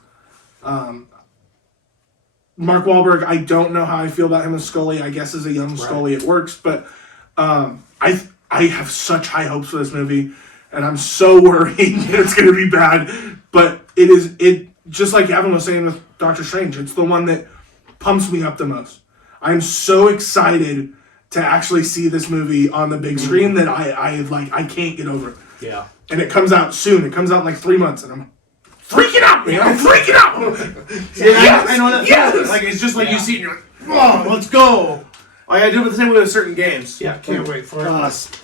Mark Wahlberg, I don't know how I feel about him as Scully. I guess as a young Scully it works, but I have such high hopes for this movie, and I'm so worried it's going to be bad. But it just like Gavin was saying with Doctor Strange, it's the one that pumps me up the most. I'm so excited to actually see this movie on the big screen that I can't get over it. Yeah. And it comes out soon. It comes out in like 3 months, and I'm freaking out, man. I'm freaking out. Yeah, I know that. Yes! Like it's just like you see it and you're like, oh, let's go. Like I do it the same way with certain games. Yeah, can't wait for it.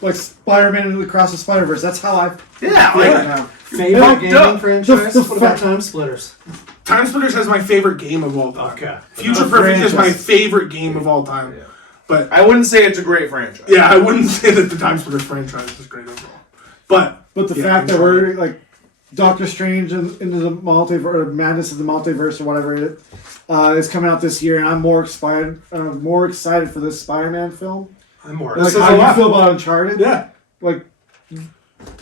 Like Spider-Man Across the Spider-Verse. That's how I Yeah, feel like right now. Favorite Fucked gaming up. franchise? The What about fa- Time Splitters? Time Splitters has my favorite game of all time. Okay. Future The Perfect is my franchise. favorite game of all time. Yeah. But I wouldn't say it's a great franchise. yeah, I wouldn't say that the Time Splitters franchise is great overall. But But the yeah, fact that Uncharted. we're like Doctor Strange into the multiverse, or Madness of the Multiverse, or whatever it is coming out this year, and I'm more excited for this Spider-Man film. I'm more Like says how a you lot. feel about Uncharted? yeah. Like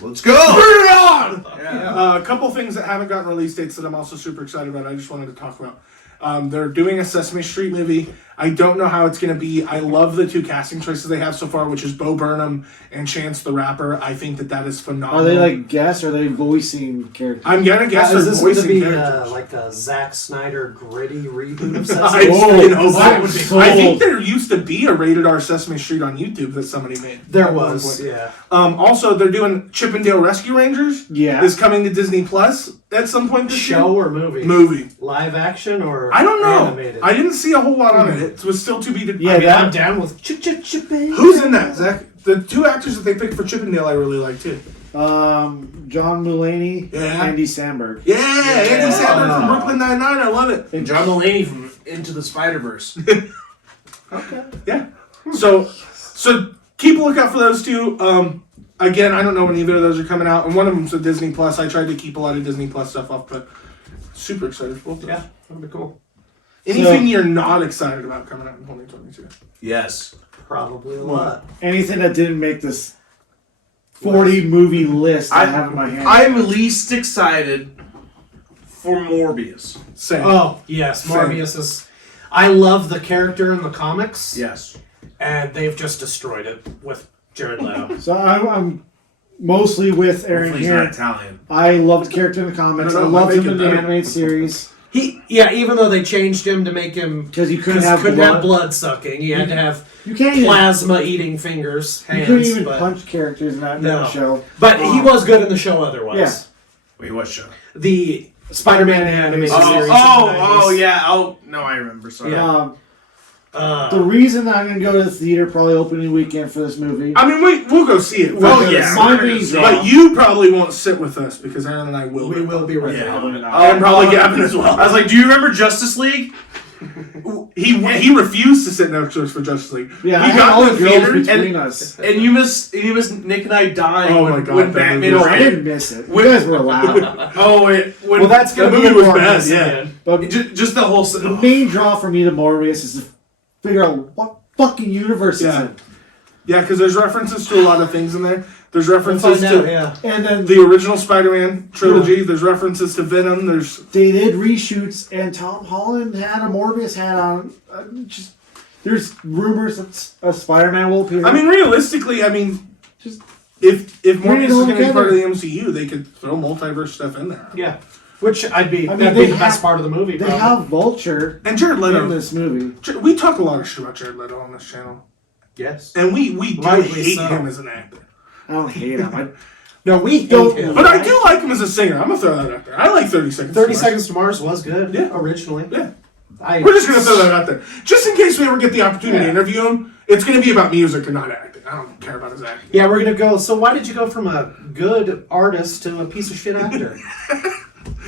Let's go. Bring it on! Yeah. A couple things that haven't gotten release dates that I'm also super excited about. I just wanted to talk about. They're doing a Sesame Street movie. I don't know how it's going to be. I love the two casting choices they have so far, which is Bo Burnham and Chance the Rapper. I think that is phenomenal. are they like guests or are they voicing characters? I'm gonna guess is they're this going to voicing be characters. like a Zack Snyder gritty reboot of I, Sesame Oh, you know, that I- would be I think cool. there used to be a rated R Sesame Street on YouTube that somebody made. There at one was, point. yeah. Also, they're doing Chip and Dale Rescue Rangers. Yeah. Is coming to Disney Plus at some point this Show year. or movie? Movie. Live action or I don't know. animated? I didn't see a whole lot on it. It was still to be. Yeah, I mean, that- I'm down with Chippy. who's in that, Zach? The two actors that they picked for Chip and Dale I really like too. John Mulaney, Yeah. Andy Samberg. Yeah, Andy Samberg from Brooklyn Nine-Nine. I love it. And John Mulaney from Into the Spider-Verse. Okay. Yeah. So keep a lookout for those two. Again, I don't know when either of those are coming out, and one of them's a Disney Plus. I tried to keep a lot of Disney Plus stuff off, but super excited for both of those. Yeah, that'd be cool. Anything you're not excited about coming out in 2022? Yes. Probably a What? lot. Anything that didn't make this 40 movie list I have in my hand. I'm least excited for Morbius. Same. Oh, yes, Same. Morbius is... I love the character in the comics, Yes. and they've just destroyed it with Jared Leto. So I'm mostly with Aaron Hopefully he's not here. Italian. I loved the character in the comics. No, I no, loved make him it in the better. animated series Even though they changed him to make him because you couldn't have blood. blood sucking, he had to have You can't even. plasma eating fingers, You hands. couldn't even but, punch characters in that No. show. but he was good in the show otherwise. Yeah. Wait, what show? The Spider-Man animated Oh, series. oh, yeah. Oh, no, I remember. Sorry. The reason I'm going to go to the theater probably opening weekend for this movie. I mean, we'll go see it. Oh, But- yeah. My we're gonna main see draw. But you probably won't sit with us because Aaron and I will. We will be right Yeah. there. And probably Gavin as well. I was like, do you remember Justice League? He refused to sit next to us for Justice League. Yeah, we I had got all in the the girls theater between and us. And you missed Nick and I dying Oh when, my God, when that Batman movie No, I ran. didn't miss it. You guys were loud. Oh, wait. When, Well, that's the going to be movie was more bad. messy, Yeah. man. But just the whole... the main draw for me to Morbius is to figure out what fucking universe it's Yeah. in. Yeah, because there's references to a lot of things in there. There's We'll references find to out, yeah. And then the original Spider-Man trilogy. There's references to Venom. There's they did reshoots, and Tom Holland had a Morbius hat on. There's rumors that a Spider-Man will appear. I mean, realistically, Just if bring it Morbius is all going to be part of the together. MCU, they could throw multiverse stuff in there. Yeah. Which that'd be they the best have- part of the movie. they probably. have Vulture And Jared in Leto. this movie. We talk a lot of shit about Jared Leto on this channel, Yes. and we do Rightly hate so. him as an actor. I don't hate him. No, we hate Don't- him. But I do like him as a singer. I'm gonna throw that out there. I like 30 Seconds. 30 to Mars. Seconds to Mars was good. Yeah. Originally. Yeah. We're We're just gonna throw that out there, just in case we ever get the opportunity to Yeah. interview him. It's gonna be about music and not acting. I don't care about his acting. Yeah, we're gonna go. So why did you go from a good artist to a piece of shit actor?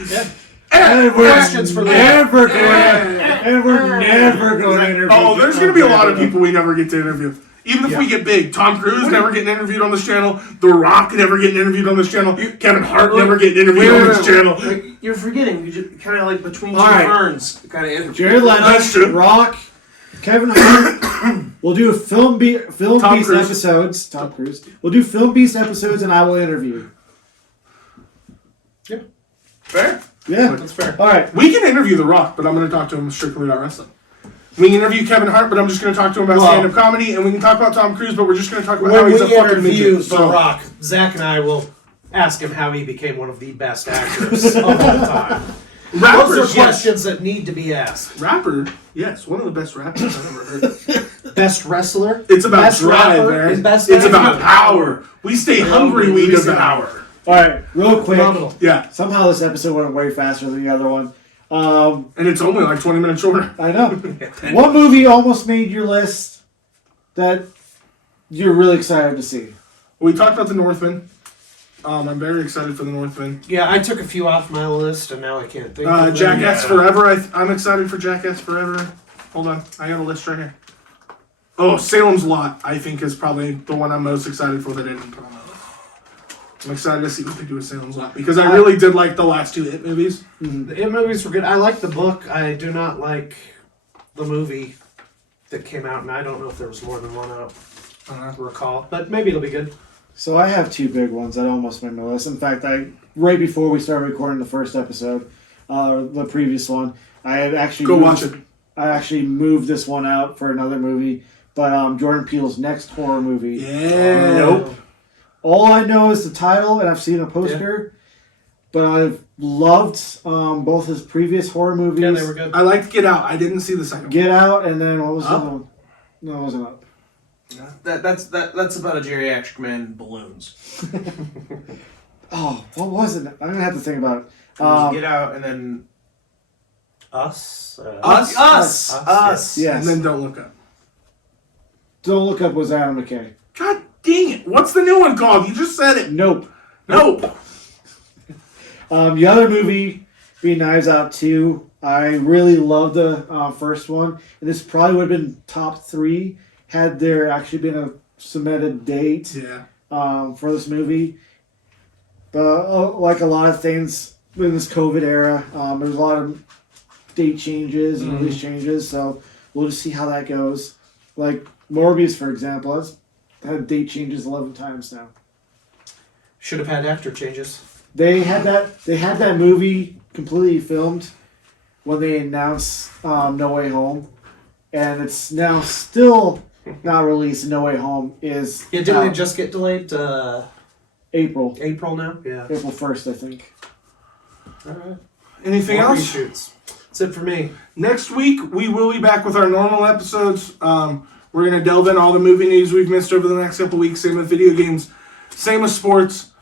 Yeah. And we're Questions for never going and we're never going to interview. Oh, there's gonna be a lot of people we never get to interview. Even if Yeah. we get big, Tom Cruise never getting interviewed on this channel. The Rock never getting interviewed on this channel. Kevin Hart never getting interviewed on this channel. Like, you're forgetting. You just kind of like between two All right. ferns kind of interview. Jared That's Leto, true. Rock, Kevin Hart. We'll do a film beast Cruise. episodes. Tom Cruise. We'll do film beast episodes, and I will interview. Fair. Yeah, That's fair. all right. We can interview The Rock, but I'm going to talk to him strictly about wrestling. We can interview Kevin Hart, but I'm just going to talk to him about Well- stand-up comedy, and we can talk about Tom Cruise, but we're just going to talk about When how we he's a fucking interview midget. The So, Rock, Zach and I will ask him how he became one of the best actors of all time. Those are rappers, yes. questions that need to be asked. Rapper, yes, one of the best rappers I've ever heard. Best wrestler? It's about best drive, rapper, man. and best It's actor? about power. We stay hungry, we devour. All right, real quick. Phenomenal. Yeah, Somehow this episode went way faster than the other one. and it's only like 20 minutes shorter. I know. What movie almost made your list that you're really excited to see? We talked about the Northmen. I'm very excited for the Northmen. Yeah, I took a few off my list, and now I can't think of them. Jackass Forever. I'm excited for Jackass Forever. Hold on, I got a list right here. Oh, Salem's Lot, I think, is probably the one I'm most excited for that I didn't put on my list. I'm excited to see what they do with Salem's Lot because I really did like the last two It movies. The It movies were good. I like the book. I do not like the movie that came out, and I don't know if there was more than one out. I don't recall, but maybe it'll be good. So I have two big ones that almost made my list. In fact, right before we started recording the first episode, the previous one, I had actually Go watch it. I actually moved this one out for another movie, but Jordan Peele's next horror movie. Yeah. Nope. All I know is the title, and I've seen a poster. But I've loved both his previous horror movies. Yeah, they were good. I liked Get Out. I didn't see the second one. Get Out, and then what was the Up? other one? No, it wasn't Up. That's about a geriatric man in balloons. Oh, what was it? I'm gonna have to think about it. Get out and then Us? us. Yes. And then Don't Look Up. Don't Look Up was Adam McKay. God dang it. What's the new one called? You just said it. Nope. Nope. The other movie being Knives Out 2. I really loved the first one, and this probably would have been top 3 had there actually been a submitted date Yeah. for this movie. But like a lot of things in this COVID era, there's a lot of date changes and release changes, so we'll just see how that goes. Like Morbius, for example, has had date changes 11 times now. Should have had actor changes. They had that movie completely filmed when they announced No Way Home, and it's now still not released. No Way Home is Yeah, didn't it just get delayed to April now? Yeah. April 1st, I think. All right. Anything More else? reshoots. That's it for me. Next week, we will be back with our normal episodes. We're going to delve in all the movie news we've missed over the next couple weeks. Same with video games. Same with sports.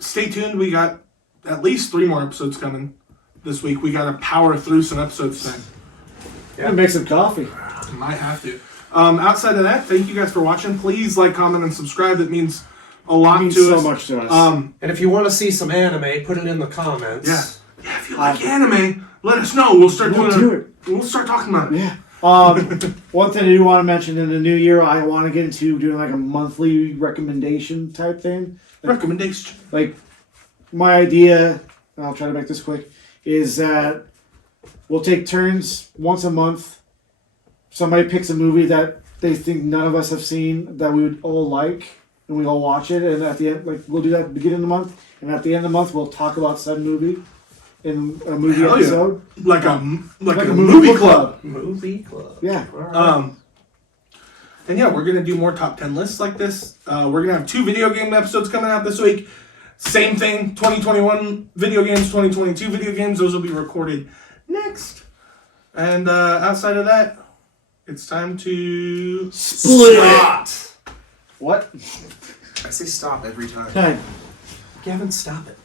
Stay tuned. We got at least 3 more episodes coming this week. We got to power through some episodes tonight. Yeah. Make some coffee. Might have to. Outside of that, thank you guys for watching. Please like, comment, and subscribe. It means a lot It means to so us. much to us. And if you want to see some anime, put it in the comments. Yeah, if you like anime, let us know. We'll start We'll doing do it. We'll start talking about it. Yeah. One thing I do want to mention in the new year, I want to get into doing like a monthly recommendation type thing. Recommendation. Like, my idea, and I'll try to make this quick, is that we'll take turns once a month. Somebody picks a movie that they think none of us have seen that we would all like, and we all watch it. And at the end, like, we'll do that at the beginning of the month, and at the end of the month, we'll talk about said movie in a movie Hell yeah. episode. Like a a movie club. Movie club. Yeah. All right. And yeah, we're gonna do more top 10 lists like this. We're gonna have 2 video game episodes coming out this week. Same thing, 2021 video games, 2022 video games. Those will be recorded next. And outside of that, it's time to Split. What? I say stop every time. Hi. Gavin, stop it.